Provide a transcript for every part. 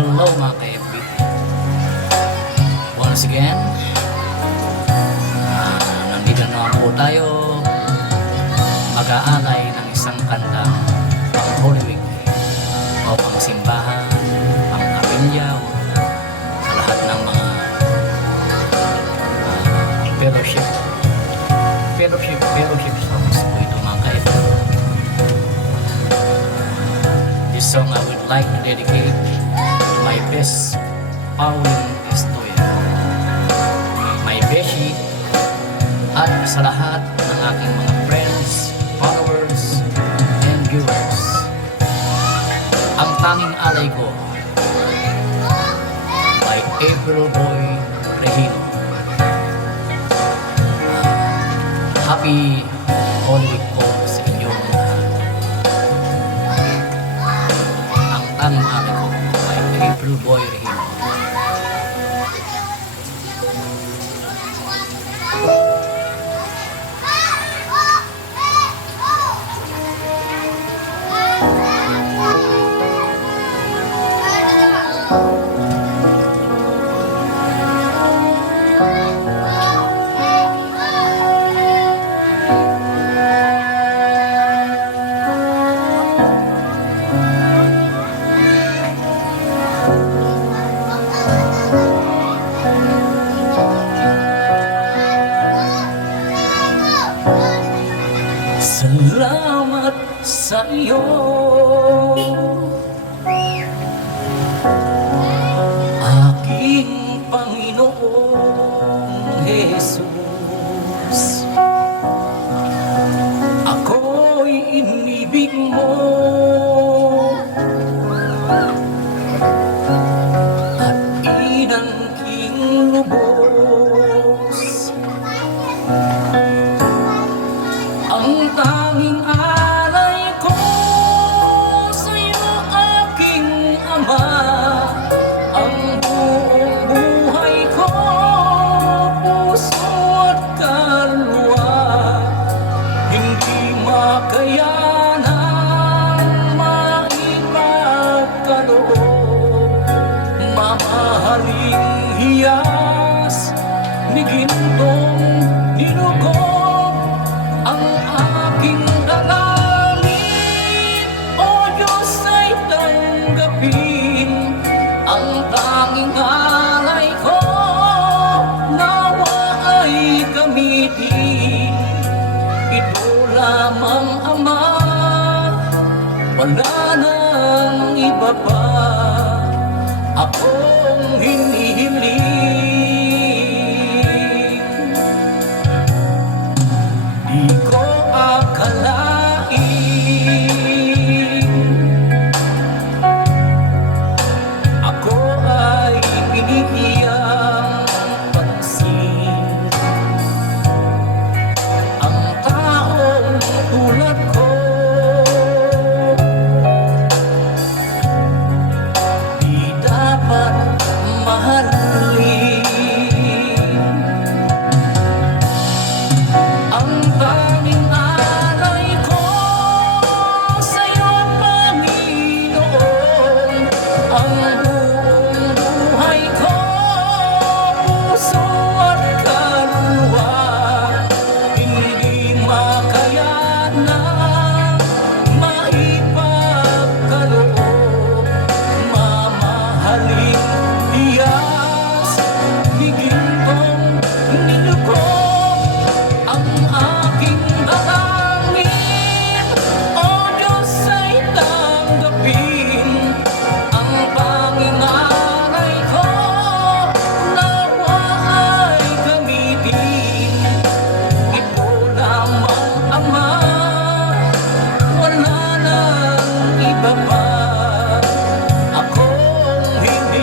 Hello mga ka-FB. Once again, nandito na po tayo mag-aalay ng isang kantang pang Holy Week o pang simbahan, pang kapilya, sa lahat ng mga fellowship songs po ito mga ka-FB. This song I would like to dedicate to my best Pauline Estoya, my beshi, at sa lahat ng aking mga friends, followers, and viewers. Ang tanging alay ko by April Boy Regino. Happy Holy Week po sa inyong lahat. Ang tanging alay ko by April Boy Regino. Salamat sa iyo, aking Panginoong Jesus. Ako'y inibig mo at inangking lubos. Ang tanging alay ko sa'yo, aking Ama, ang buong buhay ko, puso at kaluluwa, hindi makayanan maipagkaloob. Mamahaling hiyas ni gintong nilugod ang aking dalangin, o Diyos ay tanggapin. Ang tanging alay ko nawa ay gamitin. Ito lamang Ama, wala nang iba pa akong hinihiling. Di ko akalain ako ay binigyan pansin. Ang taong tulad ko di dapat mahalin. Ang tanging alay ko sa'yo, Panginoon, ang buong buhay ko, puso at kaluluwa, hindi makayanan maipagkaloob. Mamahaling hiyas ni gintong nilugod ang aking dalangin, o Diyos ay tanggapin. Ang tanging alay ko nawa ay gamitin. Ito lamang Ama, wala nang iba pa akong hinihiling.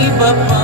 iba pa